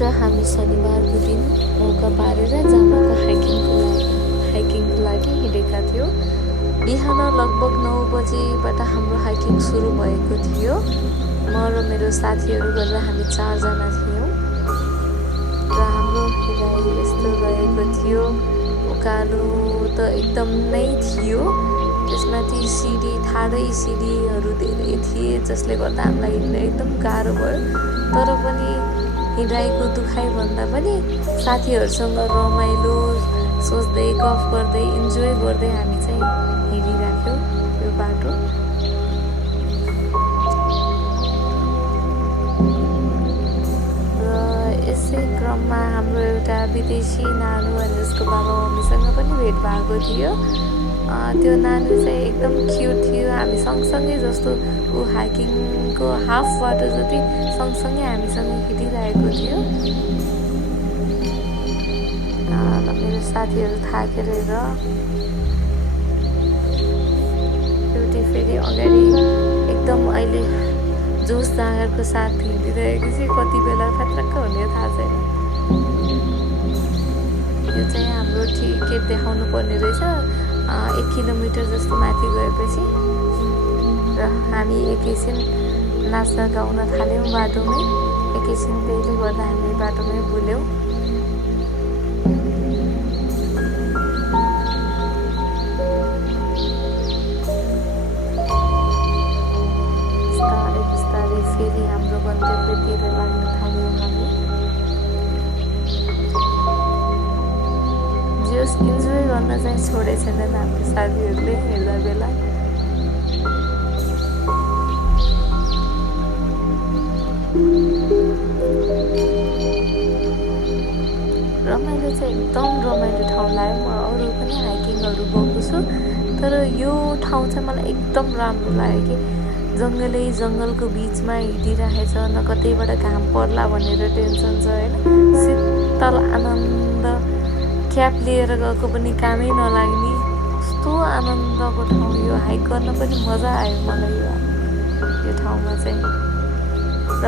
आज हामी शनिबारको दिन मौका पारेर जामाको हाइकिङको लागि हिँडेका थियौँ। बिहान लगभग 9 बजेबाट हाम्रो हाइकिङ सुरु भएको थियो। म र मेरो साथीहरू गरेर हामी 4 जना थियौँ र हाम्रो हिँडाइ यस्तो रहेको थियो। उकालो त एकदम नै थियो, त्यसमाथि सिडी ठाडै सिडीहरू धेरै थिए, जसले गर्दा हामीलाई हिँड्न एकदम गाह्रो भयो। तर पनि हिँडाइको दुखाइ भन्दा पनि साथीहरूसँग रमाइलो सोच्दै गफ गर्दै इन्जोय गर्दै हामी चाहिँ हिँडिराख्यौँ यो बाटो। र यसै क्रममा हाम्रो एउटा विदेशी नानु अनि उसको बाबा मम्मीसँग पनि भेट भएको थियो। त्यो नानु चाहिँ एकदम क्युट थियो। हामी सँगसँगै जस्तो ऊ हाइकिङको हाफ बाटो जति सँगसँगै हामीसँग हिँडिरहेको थियो। र मेरो साथीहरू थाकेर फेरि अगाडि एकदम अहिले जोस जाँगरको साथ हिँडिरहेको चाहिँ कति बेला फत्रक्क हुने थाहा छैन। यो चाहिँ हाम्रो टिकट देखाउनु पर्ने रहेछ 1 किलोमिटर जस्तो माथि गएपछि। र हामी एकैछिन नाच्न गाउन थाल्यौँ बाटोमै। एकैछिन त्यसले गर्दा हामी बाटोमै भुल्यौँ। बिस्तारै फेरि हाम्रो गन्तव्यतिर लाग्न थाल्यौँ हामी। जस इन्जोय गर्न चाहिँ छोडे छैनन् हाम्रो साथीहरूले हिँड्दा बेला। रमाइलो चाहिँ एकदम रमाइलो ठाउँ लाग्यो। म अरू पनि हाइकिङहरू गएको छु, तर यो ठाउँ चाहिँ मलाई एकदम राम्रो लाग्यो कि जङ्गलको बिचमा हिँडिरहेछ, न कतैबाट घाम पर्ला भनेर टेन्सन छ होइन। शीतल आनन्द, क्याप लिएर गएको पनि कामै नलाग्ने, कस्तो आनन्दको ठाउँ यो। हाइक गर्न पनि मजा आयो मलाई यो ठाउँमा चाहिँ। र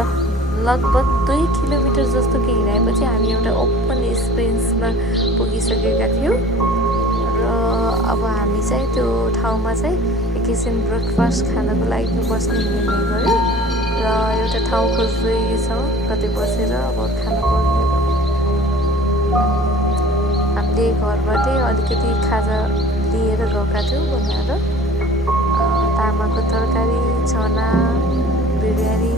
लगभग 2 किलोमिटर जस्तो के हिँडाएपछि हामी एउटा ओपन स्पेसमा पुगिसकेका थियौँ। र अब हामी चाहिँ त्यो ठाउँमा चाहिँ एकैछिन ब्रेकफास्ट खानको लागि बस्ने निर्णय गऱ्यौँ र एउटा ठाउँ खोज्दैछौँ कतै बसेर अब खान पर्ने। हामीले घरबाटै अलिकति खाजा लिएर गएका थियौँ बनाएर। तामाको तरकारी, चना, बिरयानी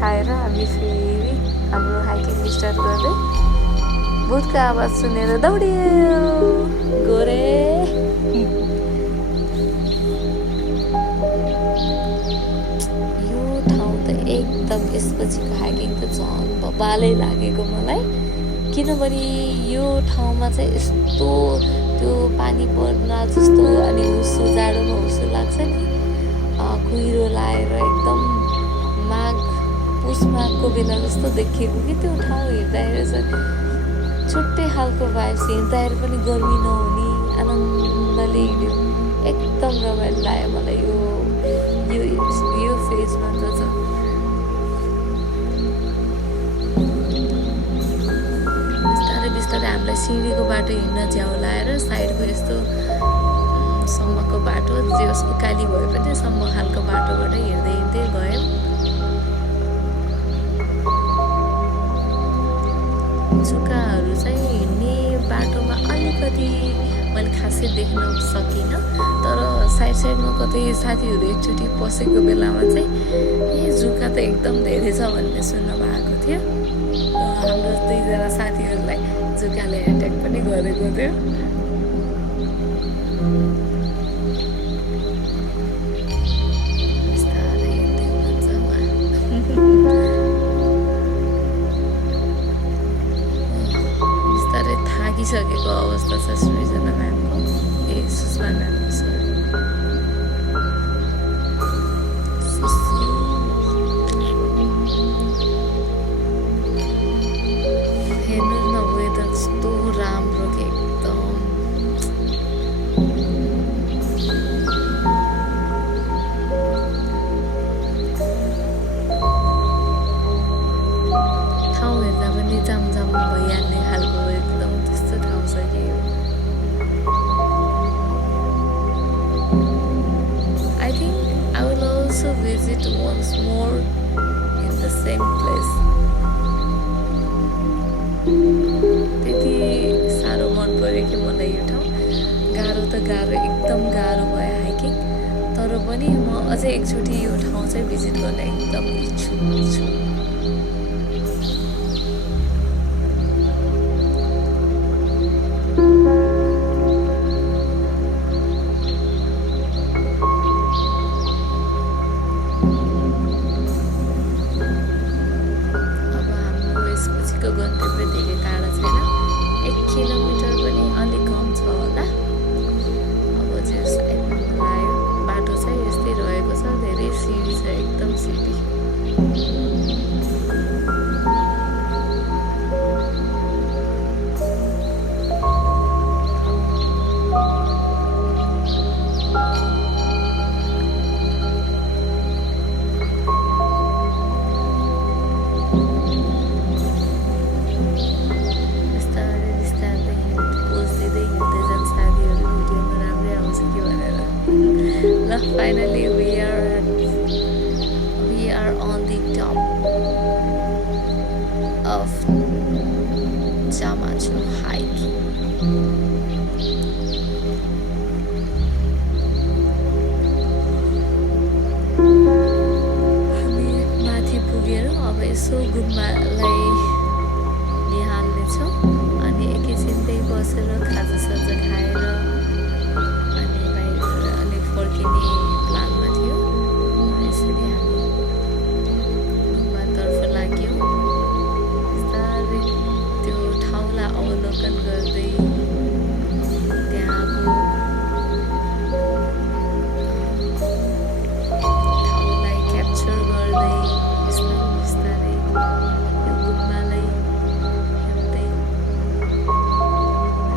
खाएर हामी फेरि हाम्रो हाइकिङ स्टार्ट गर्दै भुतको आवाज सुनेर दौड्यौँ गोरे। यो ठाउँ त एकदम यसपछिको हाइकिङ त झन् बबालै लागेको मलाई, किनभने यो ठाउँमा चाहिँ यस्तो त्यो पानी पर्न जस्तो अनि हुस्सो जाडोमा हुस्सो लाग्छ नि, कुहिरो लाएर एकदम पुस माघको बेला जस्तो देखिएको कि त्यो ठाउँ हिँड्दाखेरि चाहिँ छुट्टै खालको भाइब्स। हिँड्दाखेरि पनि गर्मी नहुने आनन्दले हिँड्यो। एकदम रमाइलो लाग्यो मलाई यो फेजमा त छ। बिस्तारै हामीलाई सिँढीको बाटो हिँड्न झ्याउलाएर साइडको यस्तो सम्मको बाटो, जस उकाली भए पनि सम्म खालको बाटोबाट हिँड्दै गयौँ। झुकाहरू चाहिँ हिँड्ने बाटोमा अलिकति मैले खासै देख्न सकिनँ, तर साइडमा कतै साथीहरू एकचोटि पसेको बेलामा चाहिँ झुका त एकदम धेरै छ भन्ने सुन्न भएको थियो। हाम्रो 2 जना साथीहरूलाई झुकाले एट्याक पनि गरेको थियो। थाकिसकेको अवस्था छ सृजना म्यामको, सुषमा म्यामको। हेर्नु न वेदर कस्तो राम्रो कि एकदम। ठाउँ देख्दा पनि जामजाम भइहाल्ने खालको एकदम त्यस्तो ठाउँ छ कि I think I will also visit once more in the same place. त्यति साह्रो मन पर्यो कि मलाई यो ठाउँ गाह्रो त गाह्रो एकदम गाह्रो भयो हाइकिङ तर पनि म अझै एकचोटि यो ठाउँ चाहिँ भिजिट गर्न एकदम इच्छुक छु गन्तव्य धेरै टाढा छैन 1 किलोमिटर पनि अलिक कम छ होला अब चाहिँ सायद लाग्यो बाटो चाहिँ यस्तै रहेको छ धेरै सिडी छ एकदम CD Finally we are on the top of Chamacho hike. हामी माथि पुगेर अब यसो गुम्बालाई निहाल्नेछौँ अनि एकैछिन त्यही बसेर खाजासाजा खाएर अनि बाहिर अलिक फर्किने प्लानमा थियो यसरी हामी गुम्बातर्फ लाग्यौँ बिस्तारै त्यो ठाउँलाई अवलोकन गर्दै त्यहाँको ठाउँलाई क्याप्चर गर्दै बिस्तारै बिस्तारै यो गुम्बालाई हेर्दै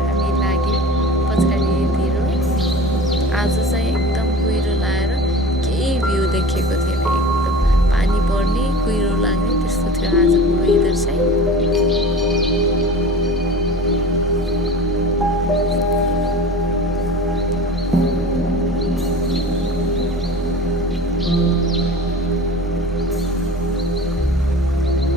हामी लाग्यौँ पछाडितिर आज चाहिँ एकदम कुहिरो लाएर केही भ्यू देखेको थिएन एकदम पानी पर्ने कुहिरो लाग्ने त्यस्तो थियो आजको वेदर चाहिँ